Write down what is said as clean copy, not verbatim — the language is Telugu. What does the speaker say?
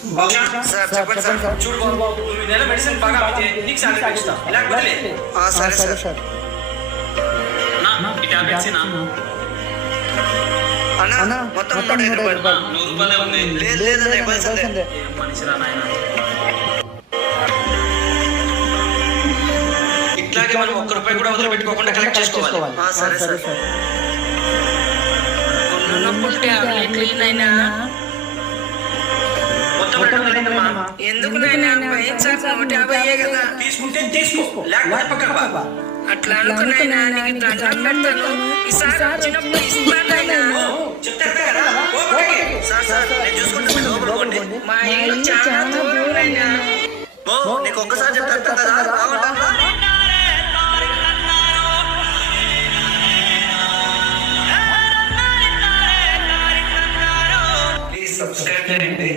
సార్ చెప్పండి సార్. చూడు బాబు, నువ్వు ఈ నెల మెడిసిన్ బాగా అమ్మితే నీకు శాలరీ పెంచుతా. లేకపోతే లే. సరే సార్. నా ఈ టాబ్లెట్స్ నా అన్న మొత్తం 120 రూపాయలు. 100 రూపాయలే ఉంది. లేదన్న ఇవ్వాల్సిందే. ఏం మనిషిరా నాయనా. ఇట్లాగే మనం 1 రూపాయి కూడా వదిలిపెట్టుకోకుండా కలెక్ట్ చేసుకోవాలి. సరే సార్. మొత్తం ఎందుకు నాయనా పోయింది సార్ 150 కదా. తీసుకుంటే తీసుకో, లేకపోతే పక్కకు పా. అట్లా అనుకున్నాయినా నీకు దండం పెడతాను. ఈసారి వచ్చినప్పుడు ఇస్తాను నాయనా. చెప్తారు కదా, ఓ పక్కకి. సార్ నేను చూసుకుంటా, మీరు లోపల పోండి. మా ఇల్లు చాలా దూరం నాయనా. నీకు ఒక్కసారి చెప్తే అర్థం కదా, రావటంలా. ప్లీజ్ సబ్స్క్రైబ్ చేయండి.